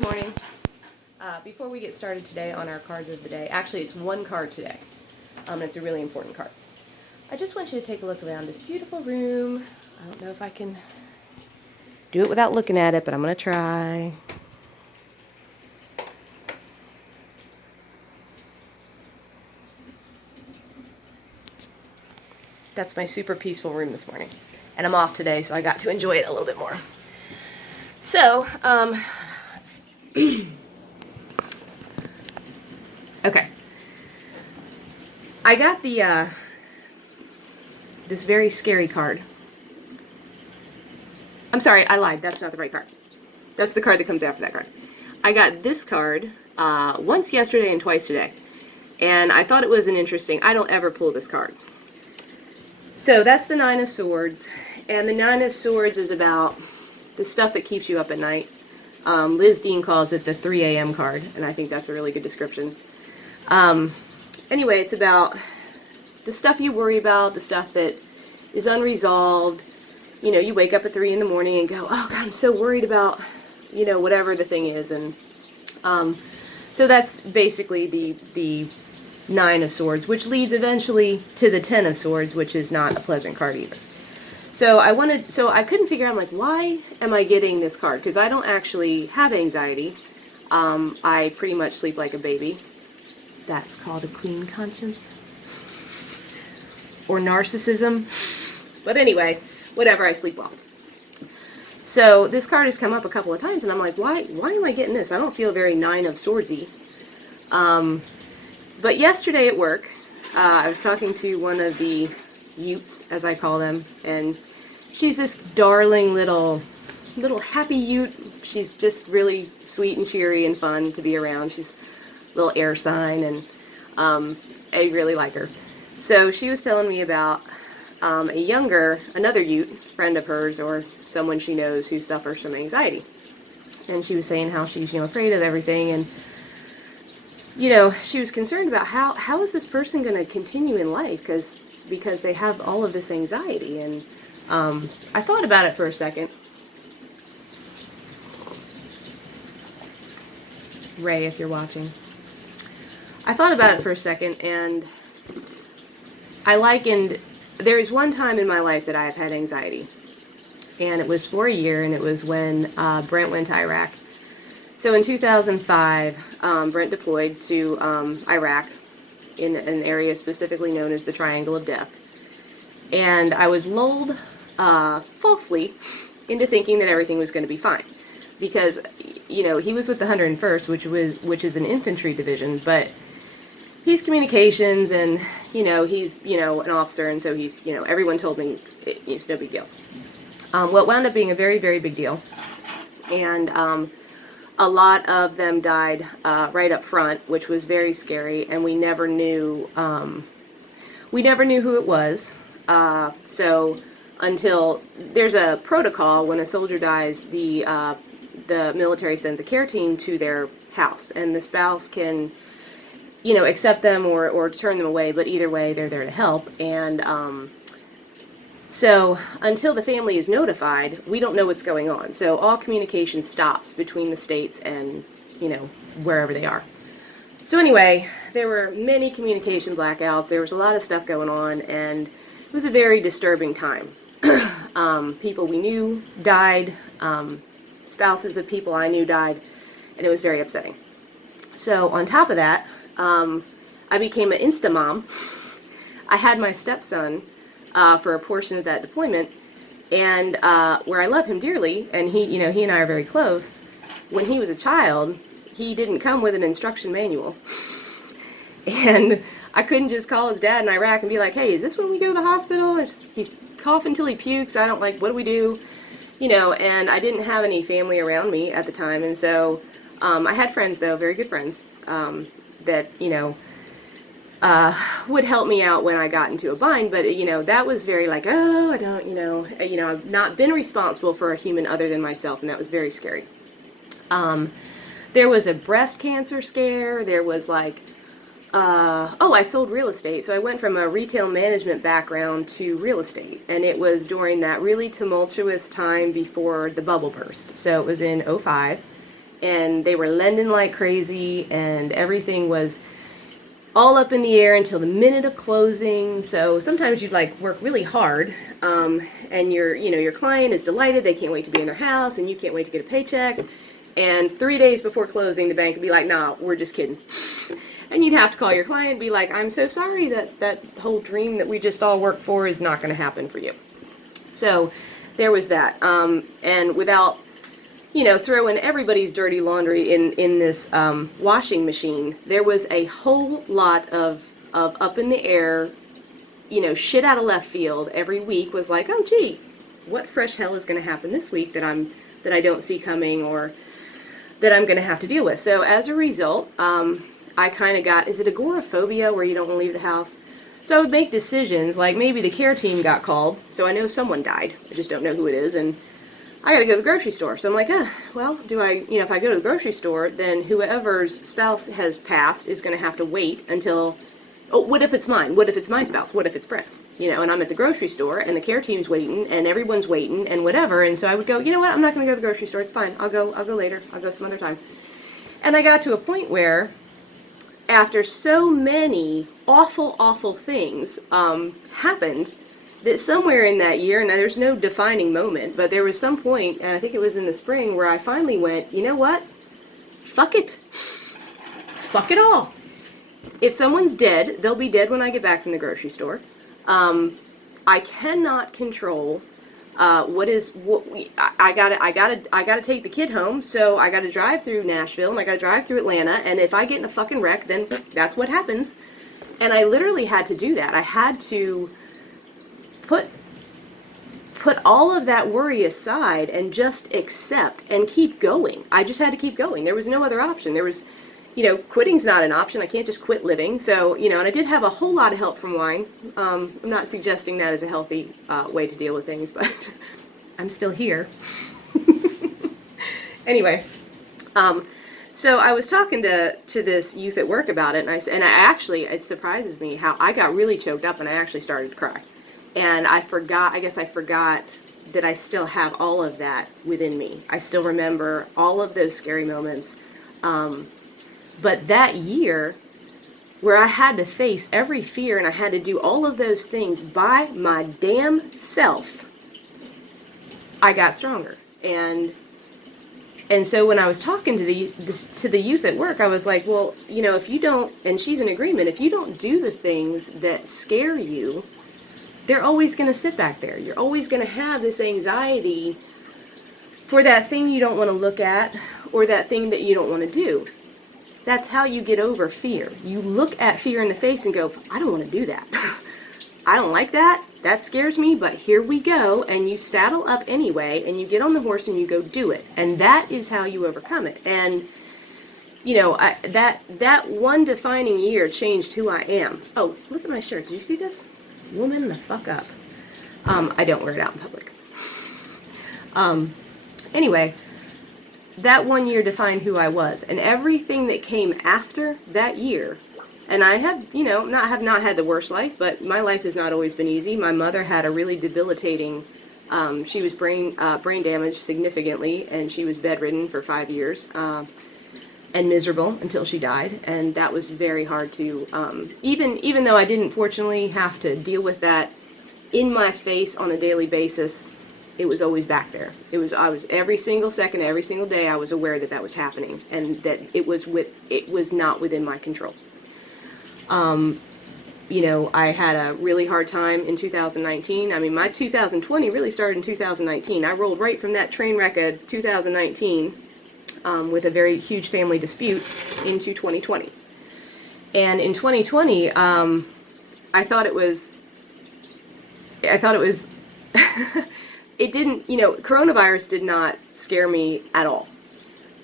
Good morning. Before we get started today on our cards of the day, actually it's one card today. It's a really important card. I just want you to take a look around this beautiful room. I don't know if I can do it without looking at it, but I'm going to try. That's my super peaceful room this morning. And I'm off today, so I got to enjoy it a little bit more. So, okay. I got the, this very scary card. I'm sorry, I lied. That's not the right card. That's the card that comes after that card. I got this card once yesterday and twice today. And I thought it was an interesting... I don't ever pull this card. So that's the Nine of Swords. And the Nine of Swords is about the stuff that keeps you up at night. Liz Dean calls it the 3 a.m. card, and I think that's a really good description. Anyway, it's about the stuff you worry about, the stuff that is unresolved. You know, you wake up at 3 in the morning and go, oh God, I'm so worried about, you know, whatever the thing is. And so that's basically the Nine of Swords, which leads eventually to the Ten of Swords, which is not a pleasant card either. So I couldn't figure out, I'm like, why am I getting this card? Because I don't actually have anxiety. I pretty much sleep like a baby. That's called a clean conscience. Or narcissism. But anyway, whatever, I sleep well. So this card has come up a couple of times, and I'm like, why am I getting this? I don't feel very Nine of Swordsy. But yesterday at work, I was talking to one of the Utes, as I call them, and she's this darling little happy Ute. She's just really sweet and cheery and fun to be around. She's a little air sign, and I really like her. So she was telling me about another Ute, friend of hers, or someone she knows who suffers from anxiety. And she was saying how she's, afraid of everything, and she was concerned about how is this person going to continue in life because they have all of this anxiety. And I thought about it for a second. Ray, if you're watching. I thought about it for a second, and there is one time in my life that I have had anxiety. And it was for a year, and it was when Brent went to Iraq. So in 2005, Brent deployed to Iraq in an area specifically known as the Triangle of Death. And I was lulled falsely into thinking that everything was going to be fine. Because, he was with the 101st, which is an infantry division, but he's communications, and, he's, an officer, and so he's, everyone told me it's no big deal. Well, it wound up being a very, very big deal. And a lot of them died right up front, which was very scary, and we never knew who it was. So until there's a protocol, when a soldier dies, the military sends a care team to their house, and the spouse can, accept them or turn them away, but either way, they're there to help. And so until the family is notified, we don't know what's going on. So all communication stops between the states and, wherever they are. So anyway, there were many communication blackouts. There was a lot of stuff going on, and it was a very disturbing time. People we knew died. Spouses of people I knew died, and it was very upsetting. So on top of that, I became an Insta-mom. I had my stepson for a portion of that deployment, and where I love him dearly, and he and I are very close. When he was a child, he didn't come with an instruction manual, and I couldn't just call his dad in Iraq and be like, "Hey, is this when we go to the hospital? He's coughing till he pukes. I don't like. What do we do?" And I didn't have any family around me at the time, and so I had friends, though, very good friends, that would help me out when I got into a bind, but, that was very like, oh, I don't, I've not been responsible for a human other than myself, and that was very scary. There was a breast cancer scare. There was like, I sold real estate. So I went from a retail management background to real estate, and it was during that really tumultuous time before the bubble burst. So it was in '05, and they were lending like crazy, and everything was all up in the air until the minute of closing. So sometimes you'd like work really hard, and your client is delighted, they can't wait to be in their house, and you can't wait to get a paycheck. And 3 days before closing, the bank would be like, "Nah, we're just kidding." And you'd have to call your client and be like, "I'm so sorry that whole dream that we just all worked for is not going to happen for you." So there was that. And without, throwing everybody's dirty laundry in this washing machine, there was a whole lot of up in the air, shit out of left field every week. Was like, oh gee, what fresh hell is going to happen this week that I don't see coming, or that I'm going to have to deal with. So as a result, I kind of got, is it agoraphobia, where you don't want to leave the house? So I would make decisions, like maybe the care team got called, so I know someone died, I just don't know who it is, and I gotta go to the grocery store. So I'm like, well, if I go to the grocery store, then whoever's spouse has passed is gonna have to wait until, oh, what if it's mine? What if it's my spouse? What if it's Brett? And I'm at the grocery store, and the care team's waiting, and everyone's waiting, and whatever, and so I would go, you know what, I'm not gonna go to the grocery store, it's fine, I'll go later, I'll go some other time. And I got to a point where, after so many awful things happened, that somewhere in that year, now there's no defining moment, but there was some point, and I think it was in the spring, where I finally went, you know what? Fuck it. Fuck it all. If someone's dead, they'll be dead when I get back from the grocery store. I cannot control I gotta take the kid home, so I gotta drive through Nashville, and I gotta drive through Atlanta, and if I get in a fucking wreck, then that's what happens. And I literally had to do that. I had to put all of that worry aside and just accept and keep going. I just had to keep going. There was no other option. There was, quitting's not an option. I can't just quit living. So, and I did have a whole lot of help from wine. I'm not suggesting that as a healthy way to deal with things, but I'm still here. Anyway, so I was talking to this youth at work about it, and it surprises me how I got really choked up, and I actually started to cry. And I forgot that I still have all of that within me. I still remember all of those scary moments. But that year, where I had to face every fear and I had to do all of those things by my damn self, I got stronger. And so when I was talking to the youth at work, I was like, well, if you don't, and she's in agreement, if you don't do the things that scare you, they're always going to sit back there. You're always going to have this anxiety for that thing you don't want to look at, or that thing that you don't want to do. That's how you get over fear. You look at fear in the face and go, I don't want to do that. I don't like that. That scares me, but here we go. And you saddle up anyway, and you get on the horse and you go do it. And that is how you overcome it. And, that one defining year changed who I am. Oh, look at my shirt. Did you see this? Woman the fuck up. I don't wear it out in public. Anyway, that 1 year defined who I was, and everything that came after that year. And I have, have not had the worst life, but my life has not always been easy. My mother had a really debilitating, she was brain damaged significantly, and she was bedridden for 5 years, and miserable until she died. And that was very hard to, even though I didn't fortunately have to deal with that in my face on a daily basis, it was always back there. I was every single second, every single day, I was aware that was happening, and that it was not within my control. I had a really hard time in 2019. I mean, my 2020 really started in 2019. I rolled right from that train wreck of 2019, with a very huge family dispute, into 2020. And in 2020, I thought it was it didn't, coronavirus did not scare me at all.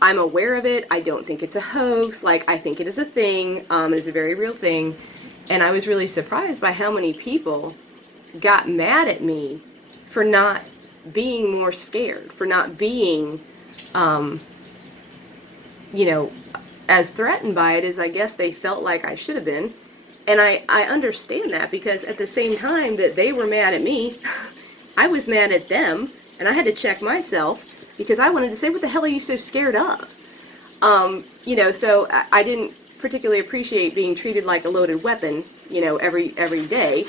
I'm aware of it. I don't think it's a hoax. I think it is a thing. It is a very real thing. And I was really surprised by how many people got mad at me for not being more scared, for not being, as threatened by it as I guess they felt like I should have been. And I understand that, because at the same time that they were mad at me, I was mad at them, and I had to check myself, because I wanted to say, what the hell are you so scared of? So I didn't particularly appreciate being treated like a loaded weapon, every day,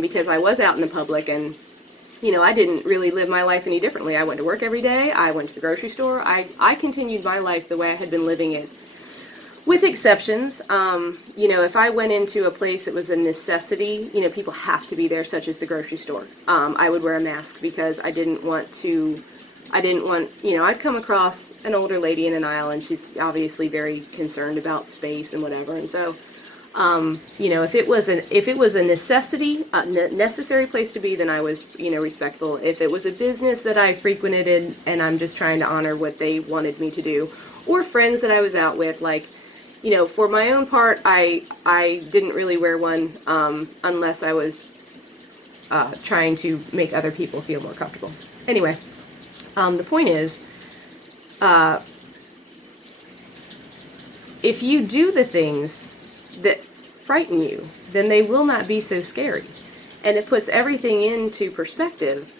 because I was out in the public and, I didn't really live my life any differently. I went to work every day. I went to the grocery store. I continued my life the way I had been living it, with exceptions. If I went into a place that was a necessity, people have to be there, such as the grocery store, I would wear a mask because I'd come across an older lady in an aisle and she's obviously very concerned about space and whatever. And so, if it was a necessity, necessary place to be, then I was, respectful. If it was a business that I frequented and I'm just trying to honor what they wanted me to do, or friends that I was out with, like, for my own part, I didn't really wear one, unless I was, trying to make other people feel more comfortable. Anyway. The point is, if you do the things that frighten you, then they will not be so scary. And it puts everything into perspective,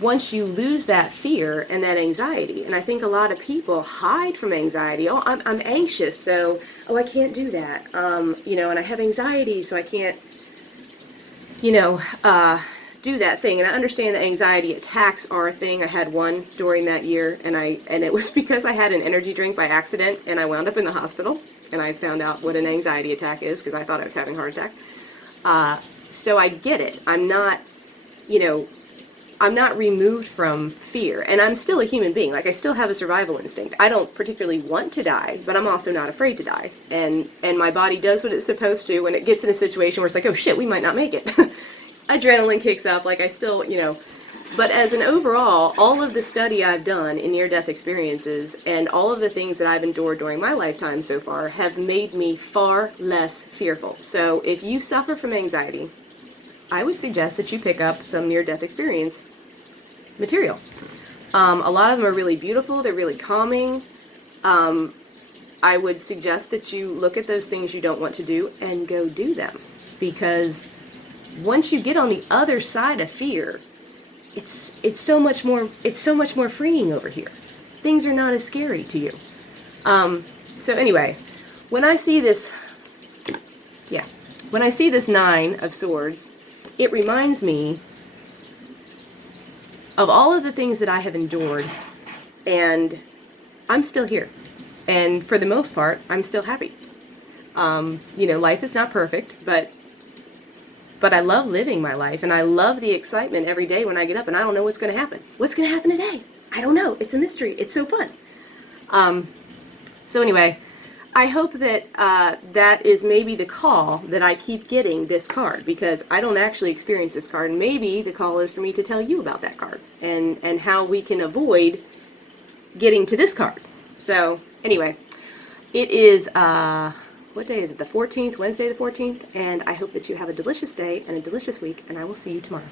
once you lose that fear and that anxiety. And I think a lot of people hide from anxiety. Oh, I'm anxious, so, I can't do that. And I have anxiety, so I can't, do that thing. And I understand that anxiety attacks are a thing. I had one during that year, and it was because I had an energy drink by accident, and I wound up in the hospital, and I found out what an anxiety attack is because I thought I was having a heart attack. So I get it. I'm not removed from fear, and I'm still a human being. Like, I still have a survival instinct. I don't particularly want to die, but I'm also not afraid to die. And my body does what it's supposed to when it gets in a situation where it's like, oh shit, we might not make it. Adrenaline kicks up, like I still, but as an overall, all of the study I've done in near-death experiences and all of the things that I've endured during my lifetime so far have made me far less fearful. So if you suffer from anxiety, I would suggest that you pick up some near-death experience material. A lot of them are really beautiful, they're really calming. I would suggest that you look at those things you don't want to do and go do them, because once you get on the other side of fear, it's so much more freeing over here. Things are not as scary to you. So anyway, when I see this Nine of Swords, it reminds me of all of the things that I have endured, and I'm still here. And for the most part, I'm still happy. Life is not perfect, but I love living my life, and I love the excitement every day when I get up and I don't know what's going to happen. What's going to happen today? I don't know. It's a mystery. It's so fun. So anyway, I hope that that is maybe the call that I keep getting this card, because I don't actually experience this card, and maybe the call is for me to tell you about that card and how we can avoid getting to this card. So anyway, it is what day is it? The 14th, Wednesday the 14th, and I hope that you have a delicious day and a delicious week, and I will see you tomorrow.